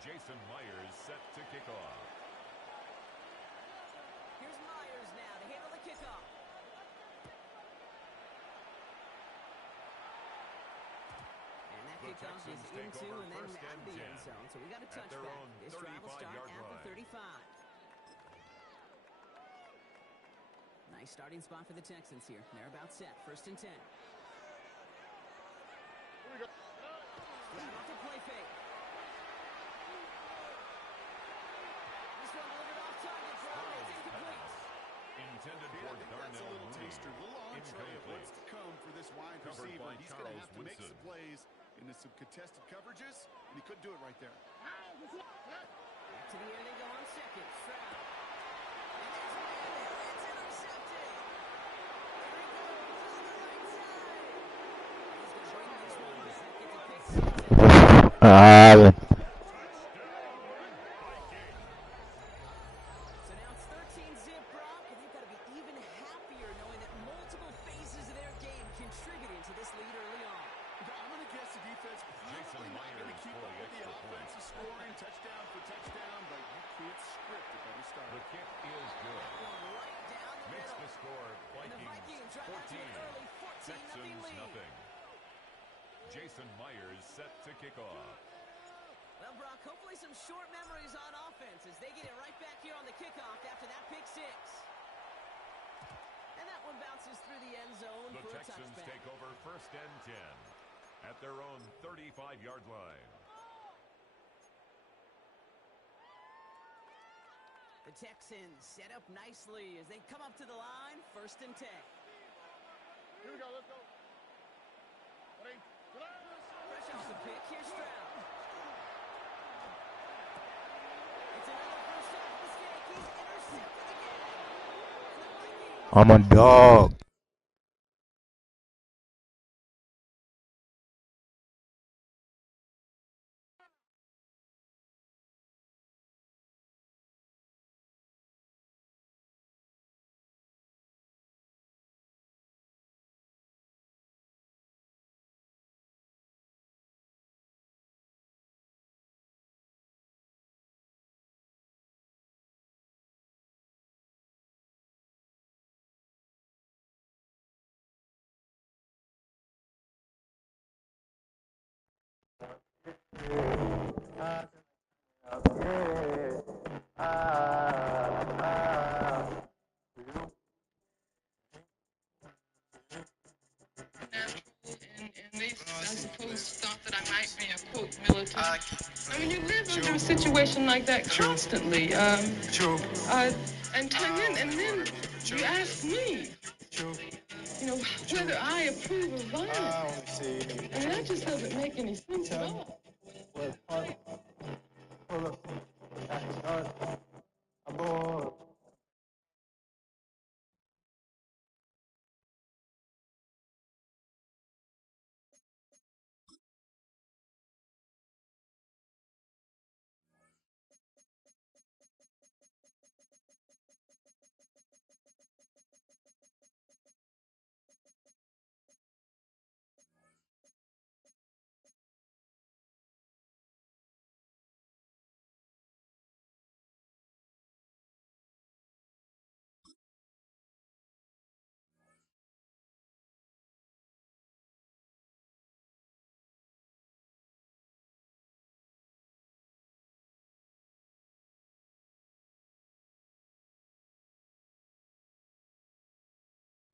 Jason Myers set to kick off. Here's Myers now to handle the kickoff. And that kickoff is into and then out of the end zone. So we got a touchback. This drive will start at the 35. Nice starting spot for the Texans here. They're about set. 1st and 10. Right off the play fake. This one delivered off target. It's incomplete. Intended for Darnell Mooney. Taster, a little entree of what's to come for this wide receiver. He's going to have to make some plays into some contested coverages, and he couldn't do it right there. Back to the air they go on 2nd. Stroud. And there's a man there. It's intercepted. There he goes on the right side. He's going to bring this one back. It's a pick six. So now it's 13-zip Brock, and they've got to be even happier knowing that multiple phases of their game contributed to this lead early on. I'm going to guess the defense probably not going to keep up with the offensive scoring touchdown for touchdown, but you can't script a better start. The kick is good. Right down the Makes middle. the score And the Vikings drive out to an early 14-0 Texans lead. nothing. Jason Myers set to kick off. Well, Brock, hopefully some short memories on offense as they get it right back here on the kickoff after that pick six. And that one bounces through the end zone The for a Texans touchback. take over 1st and 10 at their own 35-yard line. The Texans set up nicely as they come up to the line. 1st and 10. Here we go, let's go. Fresh off the pick, here's Stroud. It's another first half mistake. He's intercepted again. And the Vikings. I'm a dog. And they, I suppose, thought that I might be a, quote, militant. I mean, you live under a situation like that constantly. And then you ask me, you know, whether I approve of violence. I mean, that just doesn't make any sense at all.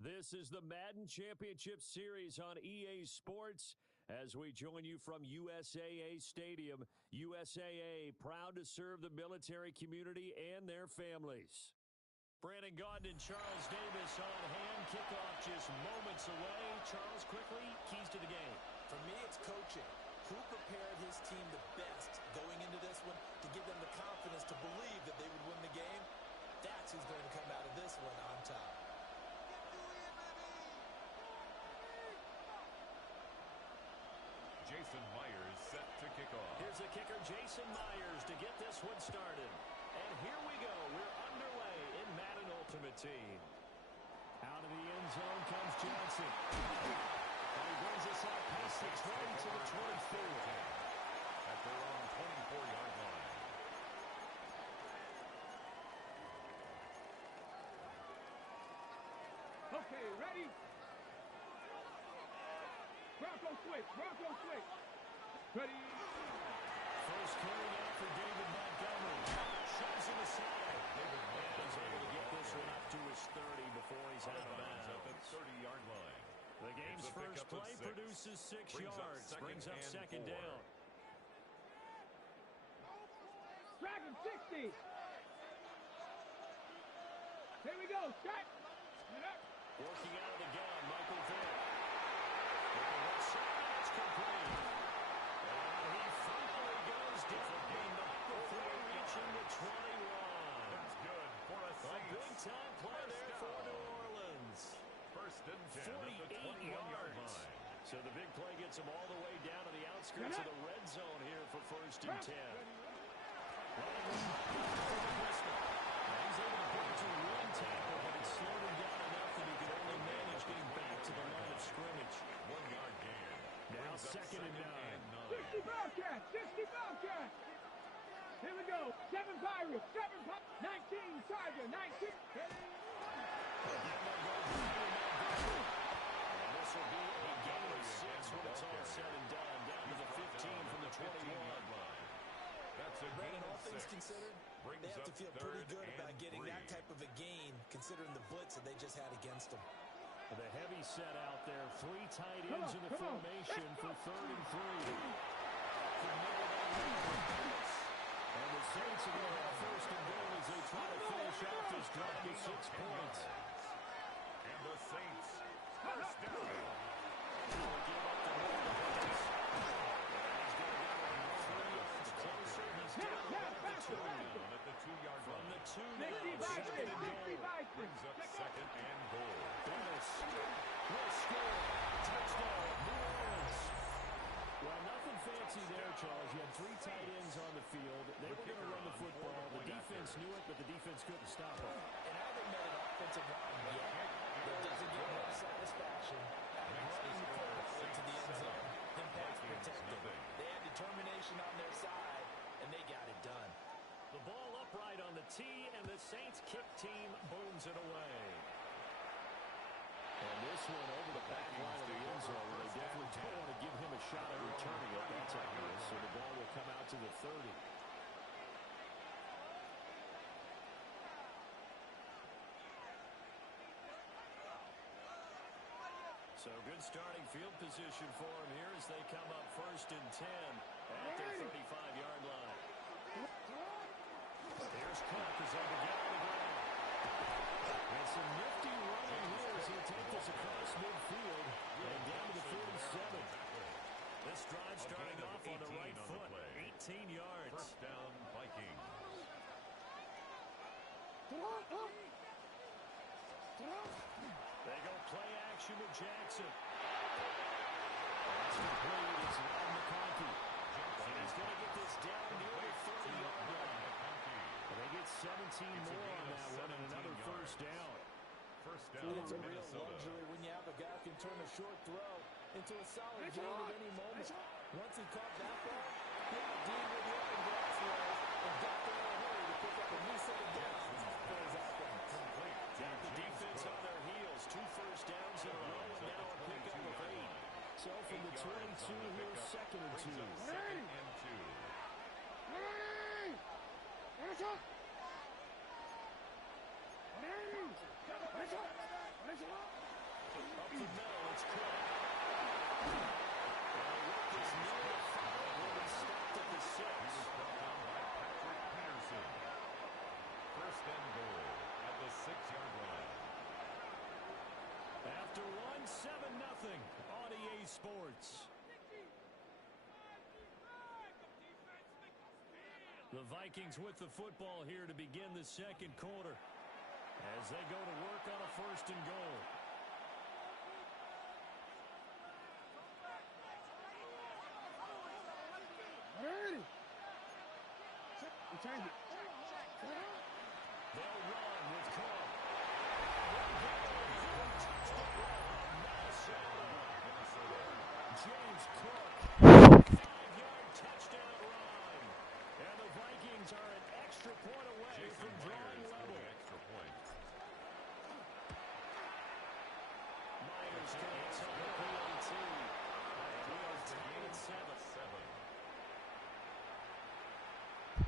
This is the Madden Championship Series on EA Sports as we join you from USAA Stadium. USAA, proud to serve the military community and their families. Brandon Gaudin and Charles Davis on hand. Kickoff just moments away. Charles, quickly, keys to the game. For me, it's coaching. Who prepared his team the best going into this one to give them the confidence to believe that they would win the game? That's who's going to come out of this one on top. Jason Myers set to kick off. Here's the kicker, Jason Myers, to get this one started. And here we go. We're underway in Madden Ultimate Team. Out of the end zone comes Johnson. And he brings us out past the 20 to the 24. At their own 24-yard line. switch. Bronco switch. Ready. First carry out for David Montgomery. Shoves him aside. David Montgomery is able to get this one up to his 30 before he's out of bounds. At the 30-yard line. The game's first play produces 6 yards. Brings up second down. Dragon 60. Here we go. Set. Working out of the gun, Michael Vick. With the left side, it's complete. And he finally goes down before reaching the 21. That's good for a big-time play there for New Orleans. First and 10 at the 21-yard line. So the big play gets him all the way down to the outskirts of the red zone here for first and 10. He's able to break to one tackle, but it slowed him down enough that he could only manage getting back to the line of scrimmage. 1-yard gain. Now second and 9. 60 Bobcats. 60 Bobcats. Here we go. 7 Pirates. 7 Pirates. 19 Tiger. 19. And this will be a gain of 6 when it's all said and done. Down to the 15 from the 21-yard line. That's a gain All of things 6. considered, they have to feel pretty good about getting that type of a gain, considering the blitz that they just had against them. The heavy set out there. 3 tight ends in the formation for 3rd and 3. And the Saints are going to have first and goal as they try to finish off this drive with 6 points. And the Saints first down. They'll give up the ball to Hurts. He's going to get 3 yards closer. He's down at the 2. At the 2-yard From line. the 2 60 now, second and goal. Brings up second and goal. Dennis will score. Touchdown, New Orleans. Well, nothing fancy there, Charles. You had 3 tight ends on the field. They were going to run the football. The defense knew it, but the defense couldn't stop them. And I haven't met an offensive line yet that doesn't get more satisfaction out of running the football into the end zone than pass protecting. They had determination on their side, and they got it done. The ball upright on the tee, and the Saints kick team booms it away. And this one over the back line of the end zone. They definitely don't want to give him a shot at returning it. That's obvious. So the ball will come out to the 30. So good starting field position for him here as they come up first and 10 at their 35-yard line. Here's Cook as they begin on the ground. And some nifty running here as he'll take this across midfield and down to the 47. This drive starting off on the right foot. 18 yards. First down, Vikings. They go play action with Jackson. That's complete. It's Rod McConkey. And he's going to get this down near the 30-yard line. And they get 17 more on that one and another first down. First down It's for a real Minnesota. luxury when you have a guy who can turn a short throw into a solid gain at any moment. Once he caught that ball, he had a deal with the open grass was and got there in a hurry to pick up a new set of downs for his offense. Got the defense on their heels. 2 first downs in a row and now a pickup of 8. So from the 22, here's second and 2. Second and 2. Up the middle, it's Cook. And they work this near the 5 when he stopped at the 6. He was brought down by Patrick Peterson. First and goal at the 6-yard line. After one, 7-0 on EA Sports. The Vikings with the football here to begin the second quarter as they go to work on a first and goal. Change it. They'll run with Cook. James Cook, 5-yard touchdown run. And the Vikings are an extra point away from drawing level. Extra point. Myers connects on the PAT.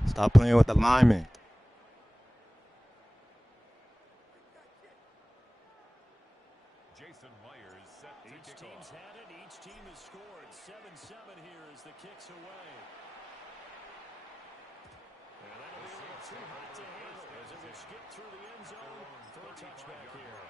Stop playing with the lineman. Jason Myers set to Each kick team's off. had it. Each team has scored. 7-7 here as the kick's away. And that'll be a little too hot to handle as it will skip through the end zone for a touchback here.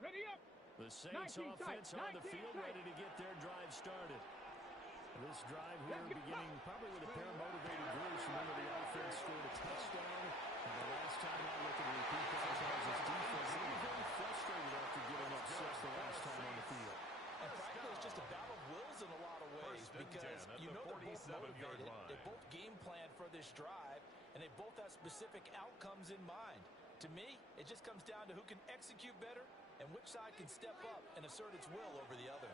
Ready up. The Saints offense on the field, ready to get their drive started. This drive here beginning probably with a pair of motivated groups. Remember, the offense scored a touchdown. And the last time I looked at the repeat franchise's defense, they were very frustrated after giving up 6 the last time on the field. And frankly, it's just a battle of wills in a lot of ways because you know they're both motivated. They both game plan for this drive, and they both have specific outcomes in mind. To me, it just comes down to who can execute better and which side can step up and assert its will over the other.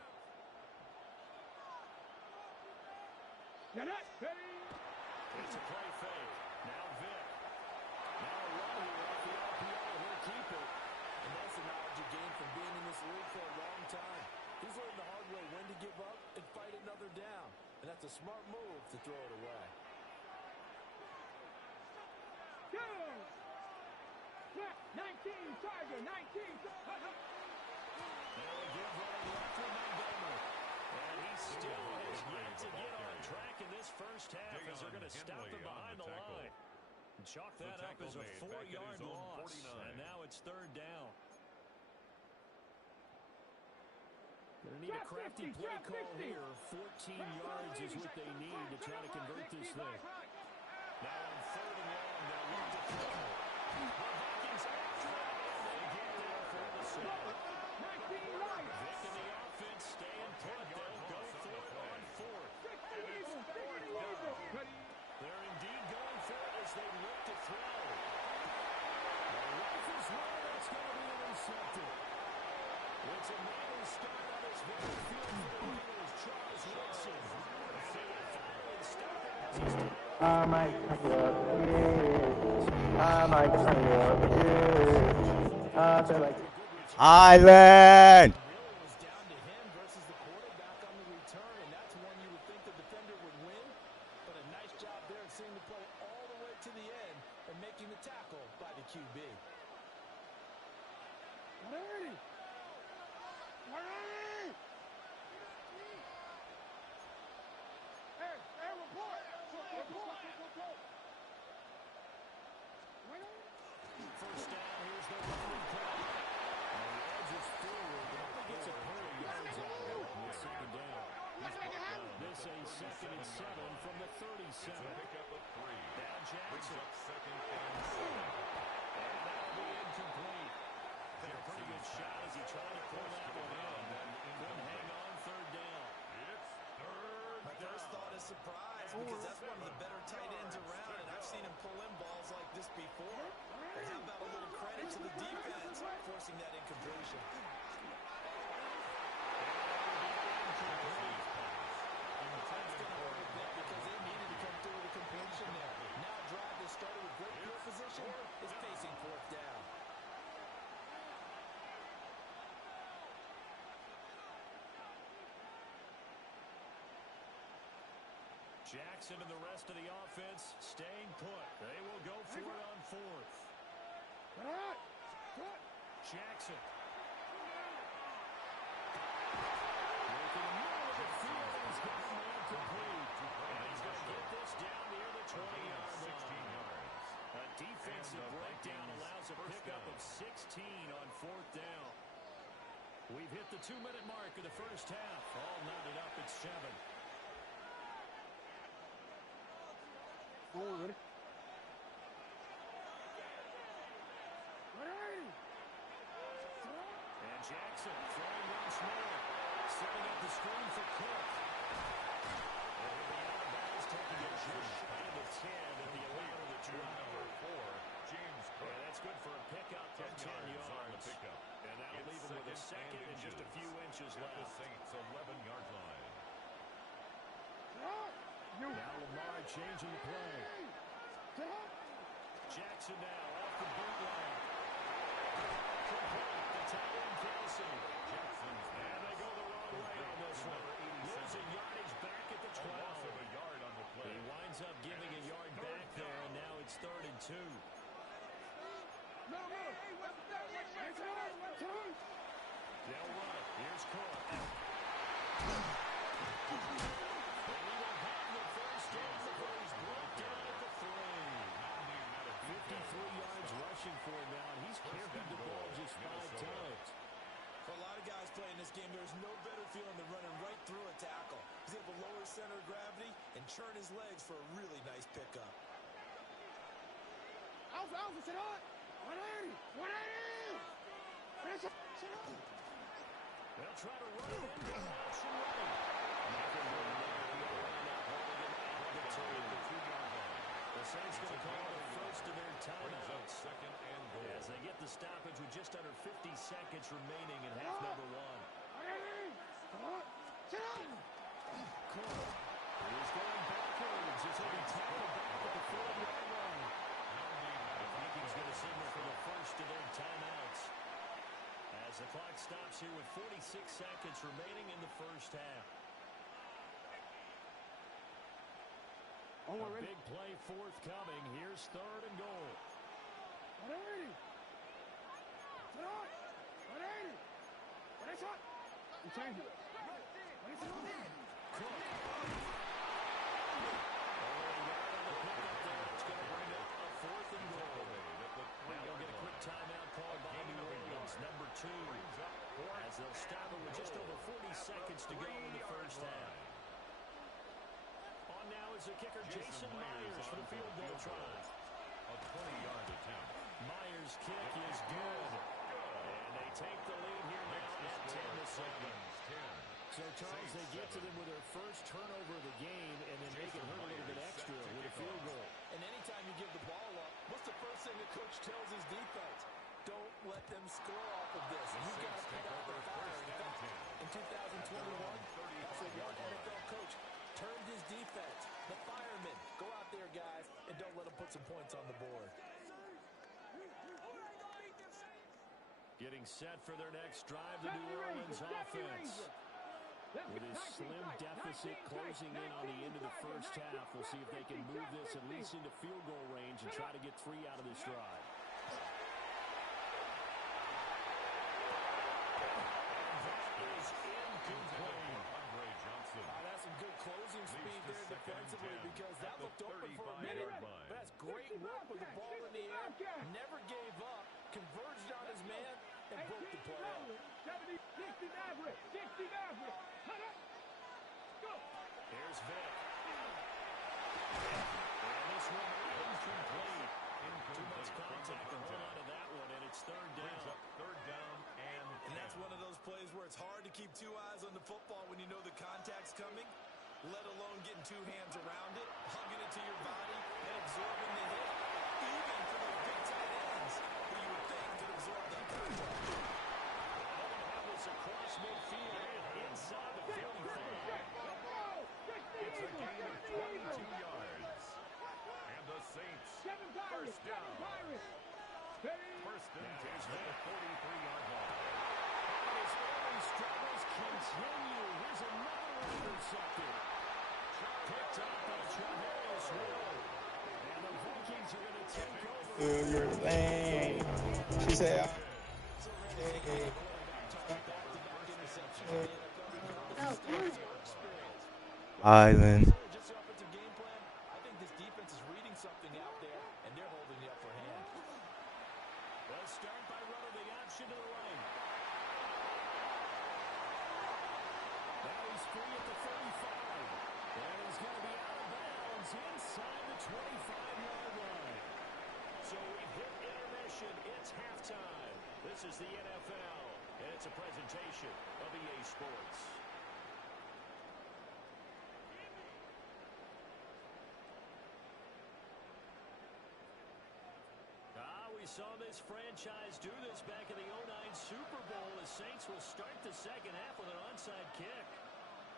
Get it. Ready. It's a play fake. Now Vic. Now a run here off the RPO. He'll keep it. And that's the knowledge you gain from being in this league for a long time. He's learned the hard way when to give up and fight another down. And that's a smart move to throw it away. Go. 19, Tiger, 19. Now a good running left for Montgomery. And he still has yet to get on track in this first half as they're going to stop him behind the line. Chalk that up as a 4-yard loss. And now it's 3rd down. Going to need a crafty play call here. 14 yards is what they need to try to convert this thing. Now on 3rd and long, they'll look to throw. The Vikings after it, and they get there for the stop. Vic and the offense staying put. They'll go for it on 4th. They're indeed going for it as they look to throw. The rifle's one that's going to be intercepted. It's a Madden start on his very field for the Raiders, Charles Woodson. And they will follow and stop it as he's down. I might turn you up, yeah. I might turn you up, yeah. I feel like Island. Really was down to him versus the quarterback on the return, and that's one you would think the defender would win. But a nice job there at seeing the play all the way to the end and making the tackle by the QB. Ready. Hey, report. First down, here's the running play. And the edge is forward, but only gets a pair of yards out of it with 2nd down. This a 2nd and 7 from the 37. Pickup of 3. Now Jackson. Brings up 2nd and 7. And that'll be incomplete. Had a pretty good shot as he tried to pull that one in. Couldn't hang on 3rd down. It's 3rd My down. first thought is surprise because that's one of the better tight ends around, and I've seen him pull in balls like this before. But how about a little credit to the defense forcing that incompletion? That's going to hurt a bit because they needed to come through with a completion there. Now a drive that started with great field position is facing 4th down. Jackson and the rest of the offense staying put. They will go for it on 4th. Jackson. Working the middle of the field. He's got a man complete. And he's going to get this down near the 20-yard line. A defensive breakdown allows a pickup of 16 on 4th down. We've hit the 2-minute mark of the first half. All knotted up at 7. And Jackson throwing once more. Setting up the screen for Cook. And he'll be out of bounds, taking it just shy of the 10 at the 11 of the drive. Number 4, James Cook. Yeah, that's good for a pickup of 10 yards. On the pickup. And that'll leave him with a 2nd and just a few inches At the left. Saints' 11-yard line. Now Lamar changing the play. Jackson now off the bootleg. Complete to Tyron Kelsey. And they go the wrong way on this one. Losing yardage back at the 12. He winds up giving a yard back there, and now it's 3rd and 2. They'll run it. Here's Cook. And he will have the first down before he's brought down at the 3. 53 yards rushing for him now, and he's carried the ball just 5 times. For a lot of guys playing this game, there's no better feeling than running right through a tackle. He's able to lower his center of gravity and churn his legs for a really nice pickup. Alpha, sit on! 180! 180! They'll try to run it into an option running. Nothing but the Saints going to call the first of their timeouts. Second and goal. As they get the stoppage with just under 50 seconds remaining in half number 1. Cook. He's going backwards as he'll be tackled back at the 4-yard line. The Vikings going to signal for the first of their timeouts. As the clock stops here with 46 seconds remaining in the first half. A big play forthcoming. Here's 3rd and goal. 180! Sit on! 180! What is it? You change it. What is it on that? Cook. Only a yard on the pickup there. It's going to bring up a 4th and goal. Now we'll get a quick timeout called by New Orleans, number 2. As they'll stop it with just over 40 seconds to go in the first half. On now is the kicker Jason Myers for the field goal try. A 20-yard attempt. Myers' kick is good. And they take the lead here now at 10-7. So, Charles, they get to them with their first turnover of the game and then make it hurt a little bit extra with a field goal. And anytime you give the ball up, what's the first thing the coach tells his defense? Don't let them score off of this. And you've got to put out the fire. In 2021, that's what one NFL coach turned his defense. The firemen. Go out there, guys, and don't let them put some points on the board. Getting set for their next drive, the New Orleans offense. With his slim deficit closing in on the end of the first half, we'll see if they can move this at least into field goal range and try to get 3 out of this drive. And that is incomplete. That's some good closing speed there defensively because that looked open for a minute. But that's great work with the ball in the air. Never gave up, converged on his man, and broke the play up. 70, 60 average, 60 average. Go. Here's Vic. And this one incomplete. Too much contact to hold on to that one, and it's 3rd down. Third down And that's one of those plays where it's hard to keep 2 eyes on the football when you know the contact's coming, let alone getting 2 hands around it, hugging it to your body, and absorbing the hit. Even for those big tight ends who you would think could absorb that contact. They're going to have this across midfield inside the 45. It's a gain of 22 yards. And the Saints first down. First and 10 at the 43-yard line. And his early struggles continue. Here's another one intercepted. Picked up by Travis Ward. And the Vikings are going to take over. Your lane. She said, Island. Just an offensive game plan. I think this defense is reading something out there, and they're holding the upper hand. They'll start by running the option to the right. Now he's free at the 35. And he's going to be out of bounds inside the 25-yard line. So we've hit intermission. It's halftime. This is the NFL, and it's a presentation of EA Sports. We saw this franchise do this back in the 09 Super Bowl. The Saints will start the second half with an onside kick.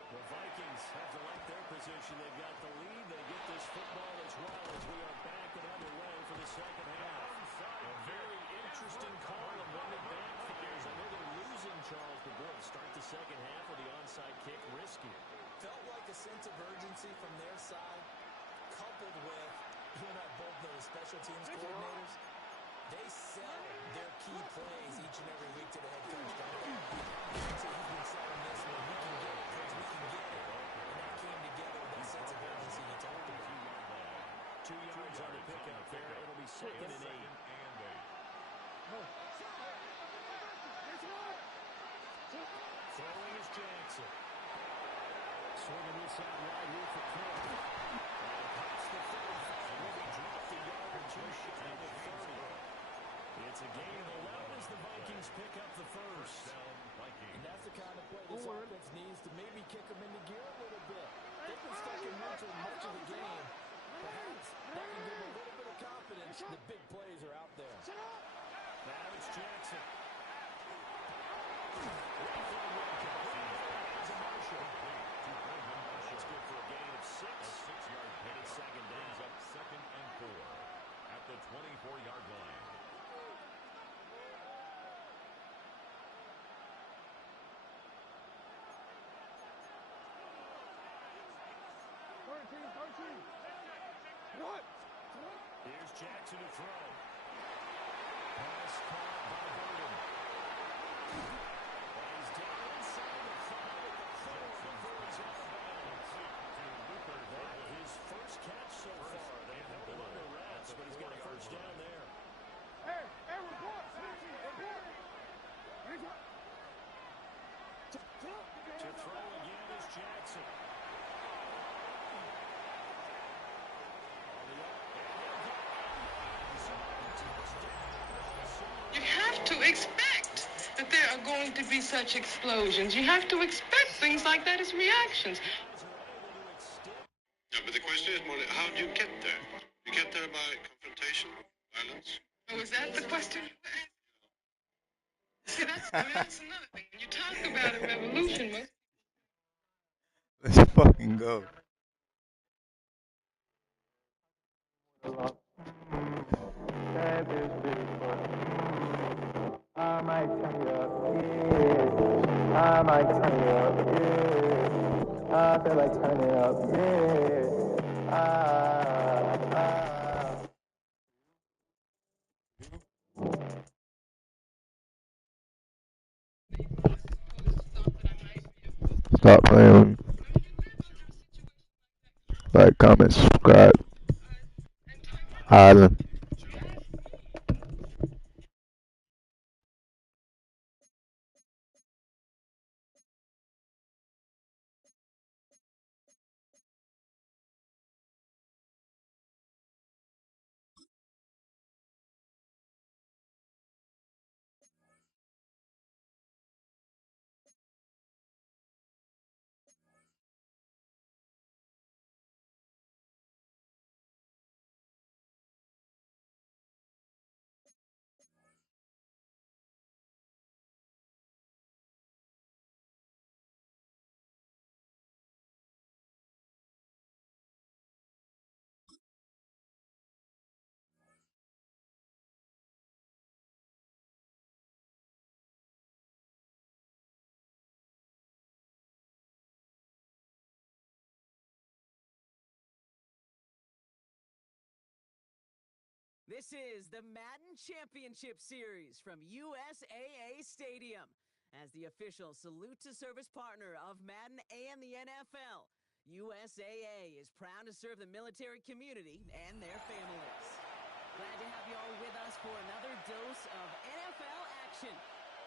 The Vikings have to like their position. They've got the lead. They get this football as well as we are back and underway for the second half. A very interesting call of when it backfires. I know they're losing, Charles, but boy, to start the second half with the onside kick, risky. Felt like a sense of urgency from their side, coupled with, you and I both know the special teams coordinators, they sell their key plays each and every week to the head coach, don't they? So he's been selling this one. We can get it, coach, we can get it. And that came together with that sense of urgency you talked about. 2 yards on the pickup there. It'll be second and 8. Throwing is Jackson. Swinging this out wide here for Cook. And pops the 35. Will be dropped a yard or two shy of the 30. It's a gain of 11 as the Vikings pick up the first. And that's the kind of play this offense needs to maybe kick them into gear a little bit. They've been stuck in neutral much of the game. Perhaps that can give them a little bit of confidence. The big plays are out there. Now it's Jackson. That's good for a gain of 6. A 6-yard pin. It's second down. Up 2nd and 4 at the 24-yard line. Here's Jackson to throw. Pass caught by Burden. He's down inside the 5 at the 4 before he's out of bounds. That his first catch so far. They held him under wraps, but he's got a first down there. To throw again is Jackson. You have to expect that there are going to be such explosions. You have to expect things like that as reactions. Yeah, but the question is, Molly, how do you get there? You get there by confrontation, violence? Oh, is that the question? See, that's another thing. When you talk about a revolution, Let's fucking go. I might turn you up, yeah. I might turn you up, yeah. I feel like turning up, yeah. Stop playing with me. Like, comment, subscribe. Island. This is the Madden Championship Series from USAA Stadium. As the official salute-to-service partner of Madden and the NFL, USAA is proud to serve the military community and their families. Glad to have you all with us for another dose of NFL action.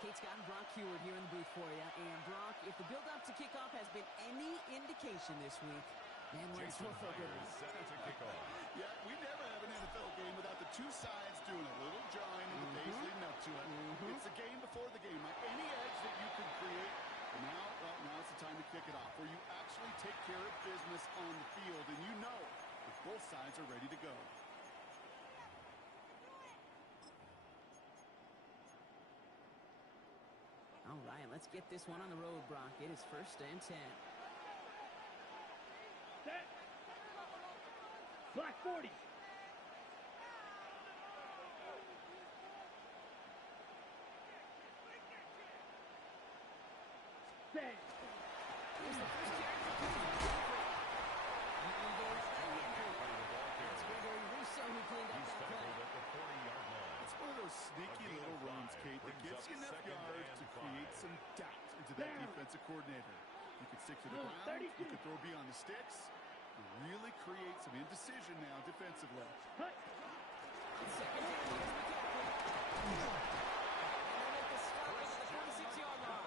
Kate Scott and Brock Heward here in the booth for you. And Brock, if the build-up to kickoff has been any indication this week, man, we're in store for a good one. Set to kick off. Yeah, we never have an NFL game without the two sides doing a little jawing in the days leading up to it. It's the game before the game, like any edge that you can create. And now it's the time to kick it off, where you actually take care of business on the field, and you know that both sides are ready to go. All right, let's get this one on the road, Brock. It is 1st and 10. 40. Stay. Here's the first carry for Kansas. That's Gregory Rousseau who cleaned up that play. At the 40-yard line. It's one of those sneaky little runs, Kate, that gets you enough yards to create some doubt into that defensive coordinator. You can stick to the ground, you can throw beyond the sticks, and really create some indecision now defensively. On second down, here's McCaffrey. And they'll make the stop at the 46-yard line.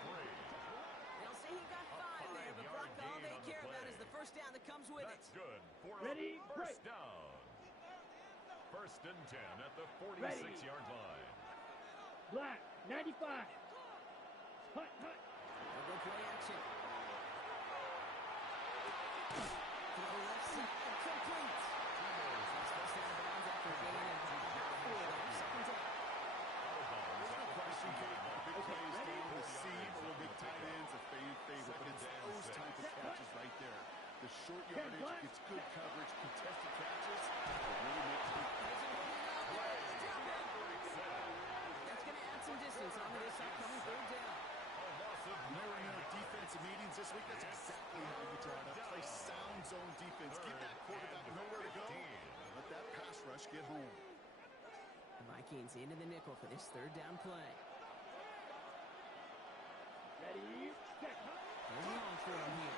They'll say he got 5 there, but Brock, all they care about is the first down that comes with it. That's good for Ready, a first down. First and 10 at the 46-yard line. Black, 95. Hut, hut. They'll go play action. Throw left side, complete. That's first down bounds after a gain of halfway there, second down. There's no question, Kate, big plays down the seam or big tight ends, a fan favorite, but it's those type of catches right there. The short yardage gets good coverage, contested catches, that really make it. That's going to add some distance onto this upcoming third down. Mirroring our defensive meetings this week, that's exactly how you draw it up. Play sound zone defense. Give that quarterback nowhere to go. Let that pass rush get home. The Vikings into the nickel for this third down play. Ready, set. There's a long throw here.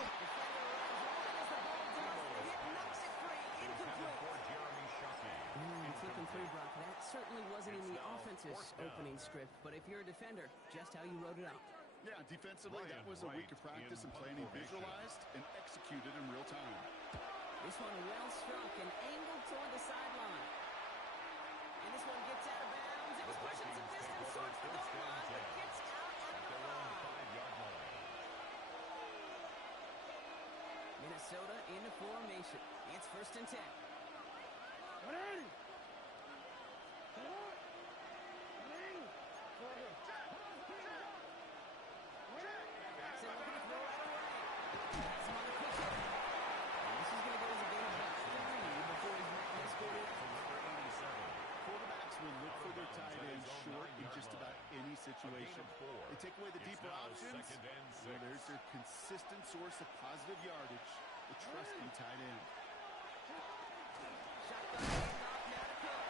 Defender runs right as the ball does. The hit knocks it free. Incomplete. Flipping through, Brock. That certainly wasn't in the offense's opening script, but if you're a defender, just how you wrote it out. Yeah, defensively, that was a week of practice and planning visualized and executed in real time. This one well struck and angled toward the sideline. And this one gets out of bounds. It was pushing some distance towards the goal line, but gets out at the 5. Minnesota into formation. It's first and 10. 180. Jackson looking to throw right away. That's him on the quick hit. And this is going to go as a gain of about 3 before he's met this goal. Quarterbacks will look for their tight ends short in just about any situation. They take away the deeper options. Well, there's their consistent source of positive yardage, the trusting tight end. Shotgun handoff now to Cook.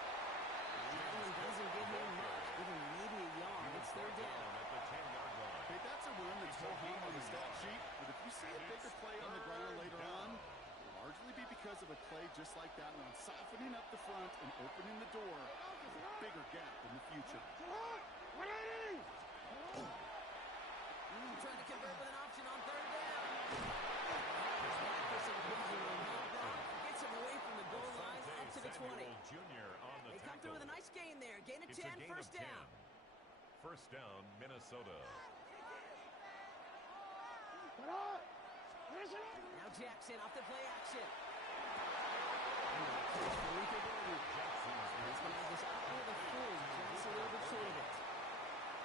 And that one doesn't give him much, even maybe a yard. It's third down. Hey, that's a run that's no home on the stat sheet, but if you see a bigger play on the ground later on, it'll largely be because of a play just like that one, softening up the front and opening the door for a bigger gap in the future. 180. Trying to convert with an option on third down. Gets him away from the goal line up to the 20. They come through with a nice gain there. Gain of 10, first down. First down, Minnesota. Now Jackson off the play action. He's going to have this out with a full, just a little bit short of it.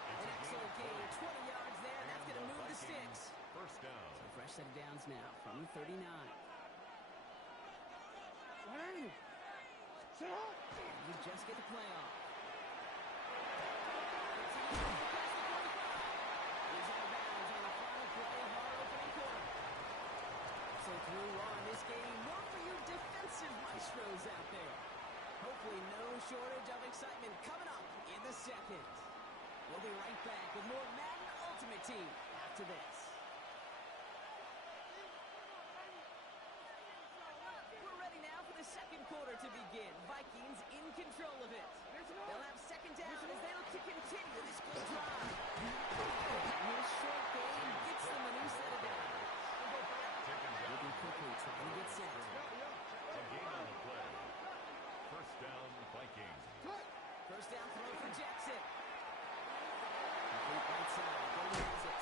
An excellent gain, 20 yards there. That's going to move the sticks. First down. So fresh set of downs now from the 39. 180. Sit up. You just get the play off. He's out of bounds on the final play of our opening quarter. So through on this game, more for you defensive maestros out there. Hopefully no shortage of excitement coming up in the second. We'll be right back with more Madden Ultimate Team after this. We're ready now for the second quarter to begin. Vikings in control of it. They'll have second down as they look to continue this good drive. This short game gets them a new set of downs. Looking quickly, trying to get set. A gain on the play. First down, Vikings. First down throw for Jackson. Complete right side. Golden has it. And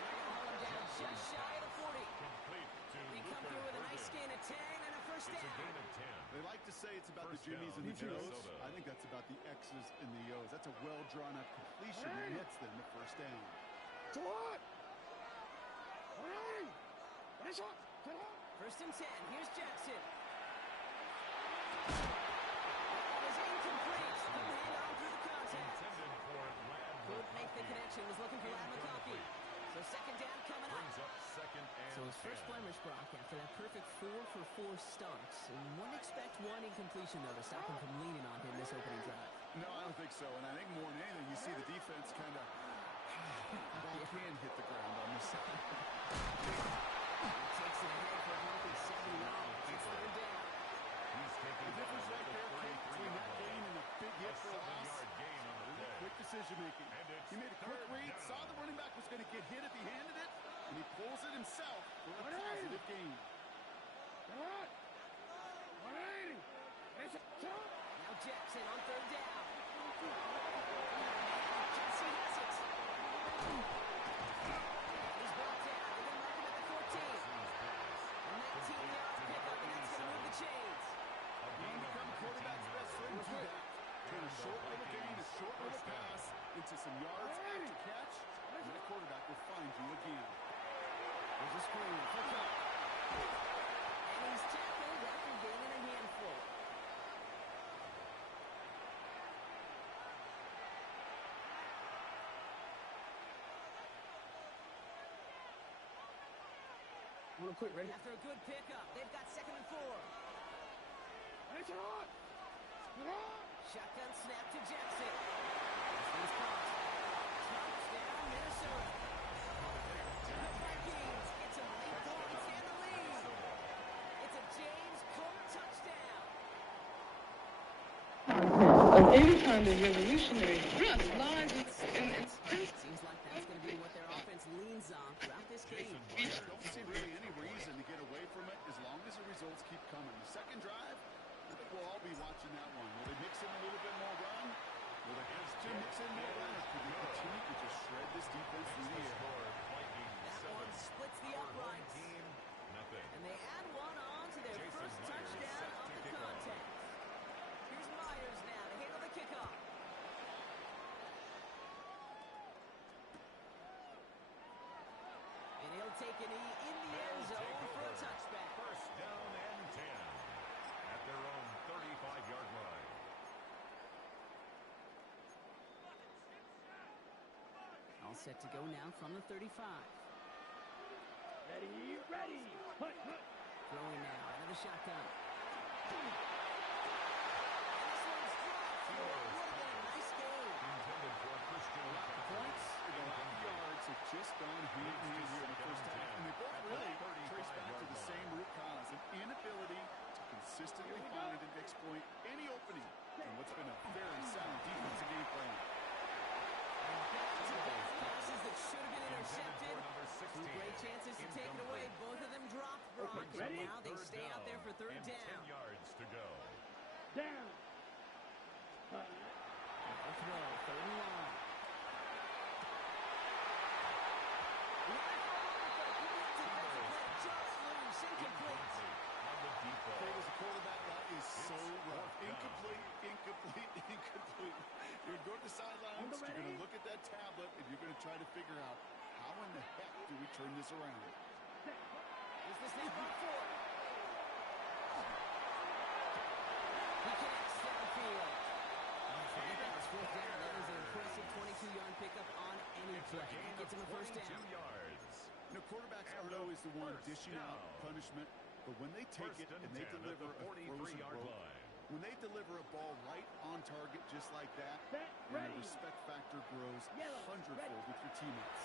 they're going to haul him down just shy of the 40. Complete to They come through with a nice gain of 10 and a first It's a down. gain of 10. They like to say it's about First the jimmies down, and the joes. Minnesota. I think that's about the X's and the O's. That's a well-drawn-up completion that hits them the first down. To what? 180. Nice one. Sit up. First and 10. Here's Jackson. It was incomplete. Couldn't hang on through the contact. Couldn't make the connection. Was looking for Lad McConkey. So second down coming up. So his first blemish, Brock, after that perfect 4-for-4 start. And wouldn't expect one incompletion, though, to stop him from leaning on him this opening drive. No, I don't think so. And I think more than anything, you see the defense kind of ball can hit the ground on this side. Takes it ahead for a healthy 7 yards. It's third down. The difference right there, Kate, between that gain and a big hit for a loss. Quick decision making. He made a quick read, saw the running back was going to get hit if he handed it, and he pulls it himself for a positive gain. Now Jackson on third down. Jesse has it. He's brought down. They're going to mark him at the 14. A 19-yard pickup, and that's going to move the chains. He become quarterback's best friend to that. Turn a short little gain, a short little pass into some yards after catch, and the quarterback will find you again. There's a screen. Hook up. And he's tackled after gaining a handful. I'm gonna quit, ready? After a good pickup, they've got second and 4. Shotgun snap to Jackson. This one's caught. Touchdown, Minnesota. The Vikings get some late points and the lead. It's a James Cook touchdown. Of any kind of revolutionary thrust lies in its Seems like that's going to be what their offense leans on throughout this game. Don't see really any reason to get away from it as long as the results keep coming. The second drive, I think we'll all be watching that one. Will they mix in a little bit more run? Will they mix in more run? Or could they continue to just shred this defense through the air? That one splits the uprights. And they add one on to their first touchdown of the contest. Here's Myers now to handle the kickoff. And he'll take a knee in the end zone for a touchback. First down and 10 at their own 35-yard line. All set to go now from the 35. Ready. Hut. Throwing now out of the shotgun. And this one's dropped. Would have been a nice game. Intended for Christian Points, yards have just gone hand in hand here in the first half. And they both really trace back to the same root cause, an inability to consistently find and exploit any opening in what's been a very sound defensive game plan. Back-to-back passes that should have been intercepted. Two great chances to take it away. Both of them dropped, Brock. And now they stay out there for third down. 10 yards to go. Down. They'll throw. Third and long. Just loose. Incomplete. Hey, as a quarterback, that is so rough. Incomplete. You're going to go to the sidelines, you're going to look at that tablet, and you're going to try to figure out how in the heck do we turn this around. Is this his brought forward? He connects downfield. Forget that was fourth down. That was an impressive 22-yard pickup on any play. That gets him a first down. You know, quarterbacks aren't always the one dishing out punishment, but when they take it and they deliver a frozen rope, when they deliver a ball right on target just like that, the respect factor grows hundredfold with your teammates.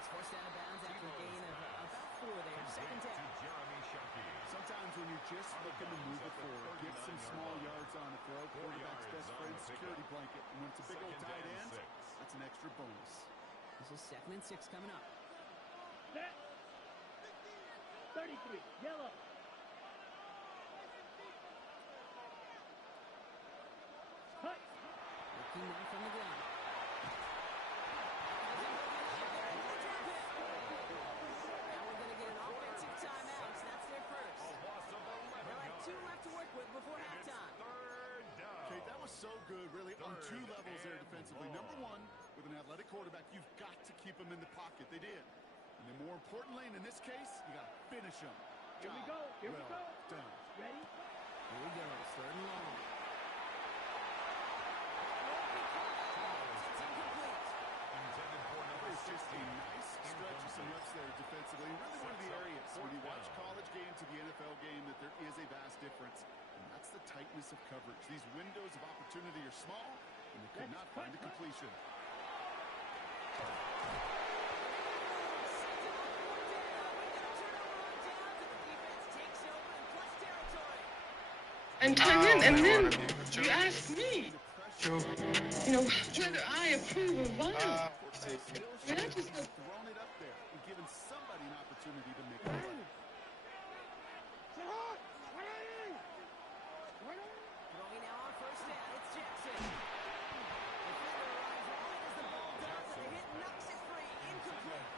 It's forced out of bounds after a gain of about 4 there. Second down. Sometimes when you're just looking to move it forward, get some small yards on the throw, quarterback's best friend, security blanket. And when it's a big old tight end, that's an extra bonus. This is second and 6 coming up. 33, yellow. Hut. Looking now from the ground. Now we're going to get an offensive timeout. That's their first. They'll have 2 left to work with before halftime. Okay, that was so good, really, on 2 levels there defensively. Number 1, With an athletic quarterback, you've got to keep him in the pocket. They did. And then more importantly, and in this case, you got to finish him. Here we go. Here we go. Done. Ready? Here we go. Third and long. Intended for number It's just a 16. nice stretch of some reps there defensively. Really one of the areas when you watch college game to the NFL game that there is a vast difference. And that's the tightness of coverage. These windows of opportunity are small, and they could not find a completion. And then you ask me, you know, whether I approve of violence. And I just don't. Thrown it up there and given somebody an opportunity to make a play. Throwing now on first down. It's Jackson. Defender arrives right as the ball does, and the hit knocks it free. Incomplete.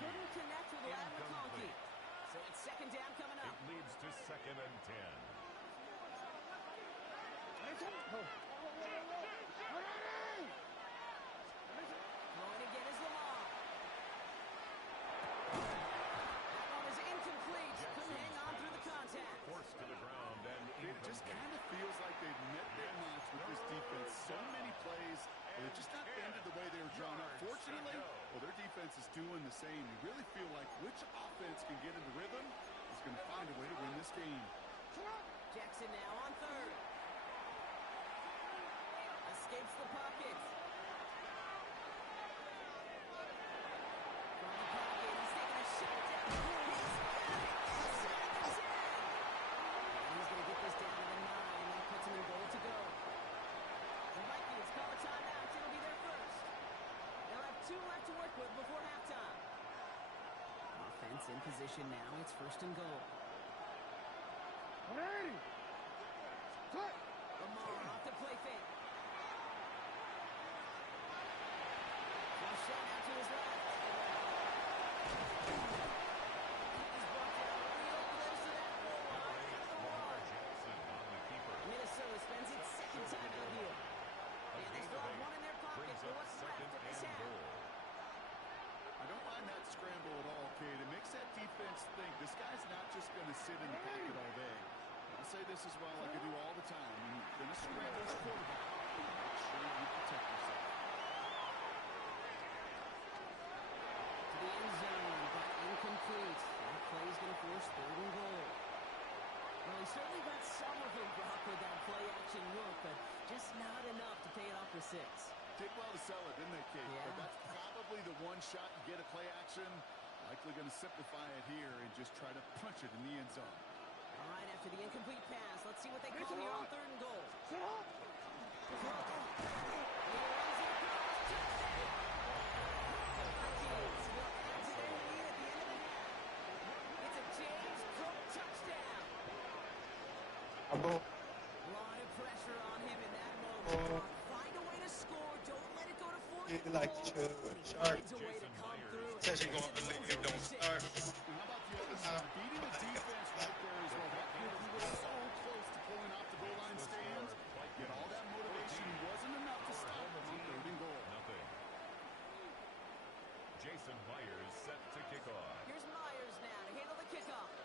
Couldn't connect with Lad McConkey. So it's second down coming up. It leads to 2nd and 10. Throwing again is Lamar. That one is incomplete. Couldn't hang on through the contact. Forced to the ground and It just kind of feels like they've met their match with this defense. So many plays, and they're just not ended the way they were drawn up. Fortunately, well, their defense is doing the same. You really feel like which offense can get into rhythm is going to find a way to win this game. Jackson now on third. Escapes the pocket. From the pocket, he's taking a shot down the field. He's got it. Inside the 10. And he's going to get this down to the 9. That puts him in goal to go. The Vikings call a timeout. It'll be their first. They'll have 2 left to work with before halftime. Offense in position now. It's first and goal. Lamar off the play fake. Flush shot out to his left. He's brought down real close to that goal line. Out of the wall. Jackson on the keeper. Minnesota spends its second time out here. And they still have one in their pocket Brings for up what's left 2nd of this and half. goal. I don't mind that scramble at all, Cade. It makes that defense think this guy's not just going to sit in the pocket all day. I'll say this as well like I do all the time. When you're going to scramble as a quarterback, make sure you protect yourself. To the end zone, but incomplete. That play is going to force third and goal. Well, he certainly got some of them, Brock, with that play action look, but just not enough to pay it off for 6. Did well to sell it, didn't they, Kate? Yeah. But that's probably the one shot you get a play action. Likely going to simplify it here and just try to punch it in the end zone. All right, after the incomplete pass, let's see what they call here on third and goal. He runs it across. Touchdown! The Vikings will add to their lead at the end of the half. It's a James Cook touchdown. A lot of pressure on him in that moment. Find a way to score. Don't let it go to fourth and goal. And he finds a way to come through. And how about the other side? Beating the defense right there as well. That group, he was so close to pulling off the goal line stand. Yet all that motivation wasn't enough to stop him on third and goal. Nothing. Jason Myers set to kick off. Here's Myers now to handle the kickoff. And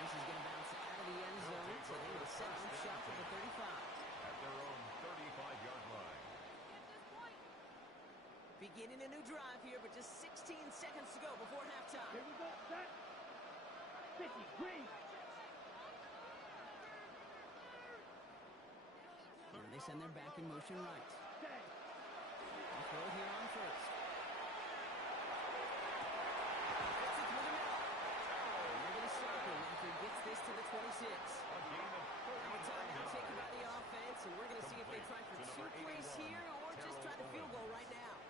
this is going to bounce out of the end zone. So they will set up shop at the 35. At their own 35-yard line. Beginning a new drive here, but just 16 seconds to go before halftime. Here we go. Set. 50. Green. And they send their back in motion right. Stay. They'll throw it here on first. Gets it through the middle. And they're going to stop him after he gets this to the 26. A gain of Now a 39 timeout taken by yards. the offense, and we're going to see if they try for Complete to 2 number plays 81, here or just try the field goal right now.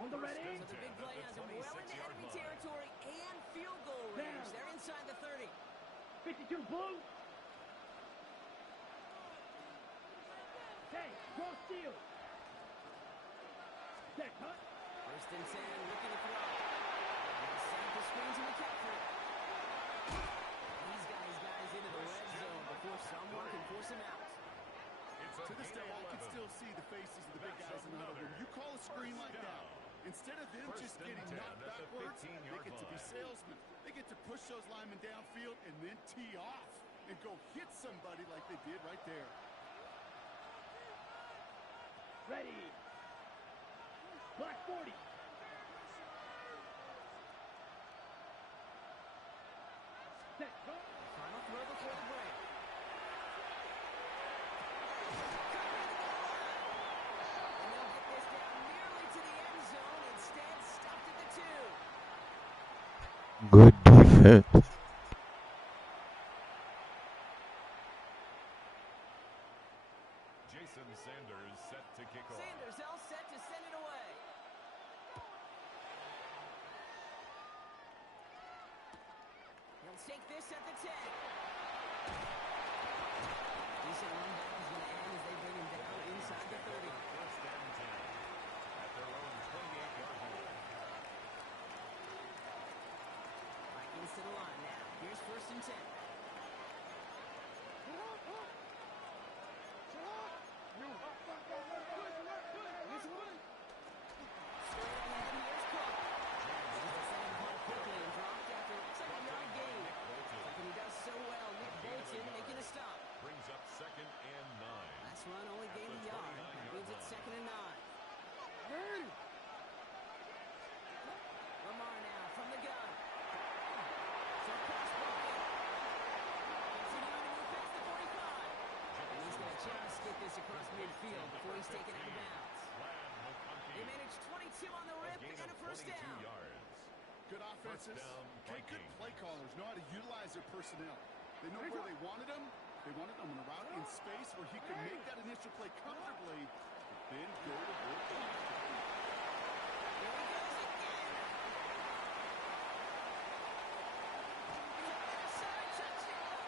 On the ready. So the big play has them well into enemy territory and field goal range. They're inside the 30. 52 blue. Okay, cross field. Set, cut. First and 10, looking to throw. They set up the screen to McCaffrey. These guys into the red zone before someone can force To this day, I can still see the faces of the big guys in the huddle. When you call a screen like that, instead of them just getting knocked backwards, they get to be salesmen. They get to push those linemen downfield and then tee off and go hit somebody like they did right there. Ready. Black 40. Set. Go. Final throw before the break. And they'll get this down nearly to the end zone. Instead, stopped at the 2. Good defense. Jason Sanders set to kick off. Sanders all set to send it away. He'll take this at the 10. Decent run back is going to end as they bring him down inside the 30. First and 10 at their own 28-yard line. Vikings to the line now. Here's first and 10. Run only gained a yard. That means it's second and 9. Lamar now from the gun. So cross pocket. Continuing to move past the 45. And he's going to just get this across midfield before he's taken out of bounds. They managed 22 on the rip and a first down. Good offenses. Good play callers know how to utilize their personnel. They know where they wanted them. They wanted him on a route in space where he could make that initial play comfortably, but then go to work. Here he goes again. Inside touchdown.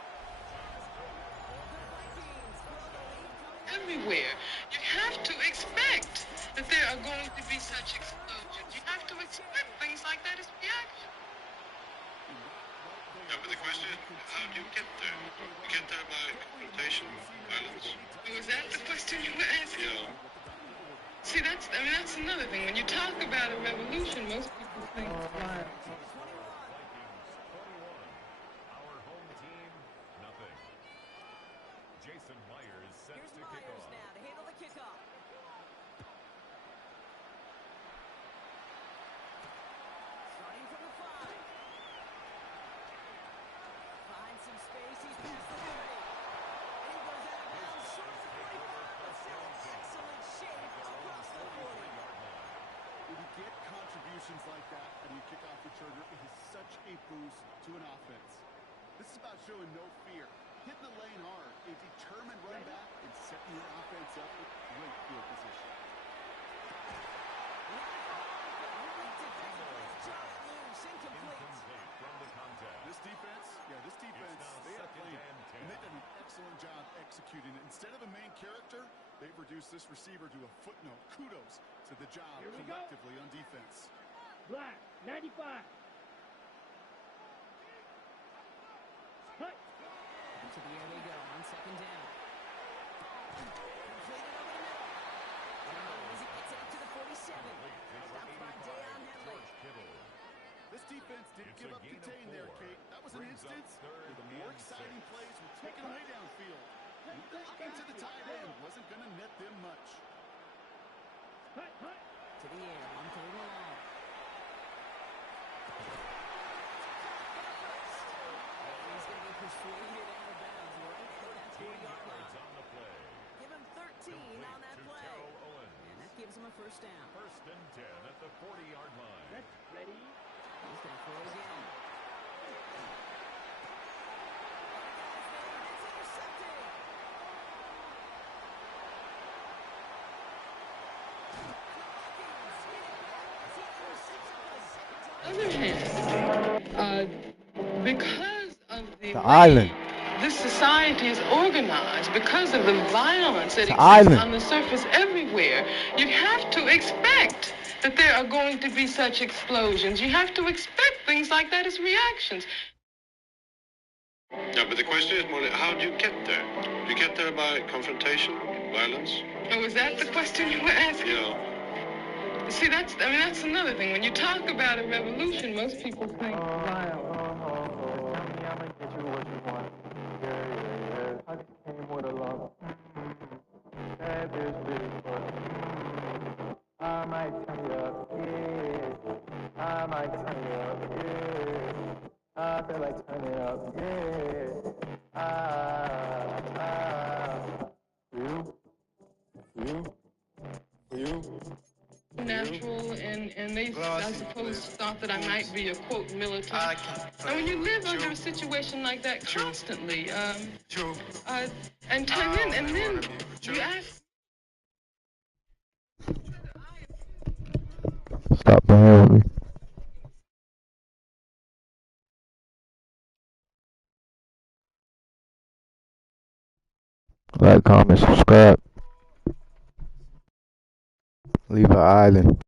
The Vikings blow the lead coming. Everywhere. You have to expect that there are going to be such explosions. You have to expect things like that as reaction. Yeah, but the question is, how do you get there? You get there by confrontation, violence? Was that the question you were asking? Yeah. See, that's another thing. When you talk about a revolution, most people think it's violence. Our home team, nothing. Jason Myers set Here's to kick Myers off. now to handle the kickoff. Starting from the 5. Finds some space. He's past the 30. And he goes out of bounds short of the 45, but still in excellent shape across the 40. When you get contributions like that and you kick off returner, it is such a boost to an offense. This is about showing no fear, hitting the lane hard, a determined run back, and setting your offense up with great field position. Incomplete from the contest. This defense, they had a plan, and they've done an excellent job executing it. Instead of a main character, they've reduced this receiver to a footnote. Kudos to the job collectively on defense. Black 95. Cut. Into the air they go on second down. Completed over the middle. As he gets it up to the 47. Stopped by Deion Henley. This defense didn't give up contain there, Kate. That was an instance where the more exciting plays were taken away downfield. Walking to the tight end wasn't going to net them much. To the air on third and long. He's going to be persuaded out of bounds right at that 40-yard line. Give him 13 on that play. And that gives him a first down. First and 10 at the 40-yard line. That's ready. He's going to throw again. On the other hand, because of the island. This society is organized, because of the violence that exists island. on the surface everywhere, you have to expect that there are going to be such explosions. You have to expect things like that as reactions. Yeah, but the question is, how do you get there? Do you get there by confrontation? Violence? Oh, is that the question you were asking? Yeah. See, that's another thing. When you talk about a revolution, most people think violence. Tell me I'ma get you what you want. Yeah. I just came with a lump. That bitch really fuck. I might turn you up, yeah. I might turn you up, yeah. I feel like turning up, yeah. You. Natural, and they, I suppose, thought that I might be a quote militant. And when you live under a situation like that constantly, and then you ask. Stop playing with me. Like, comment, subscribe. Leave an island.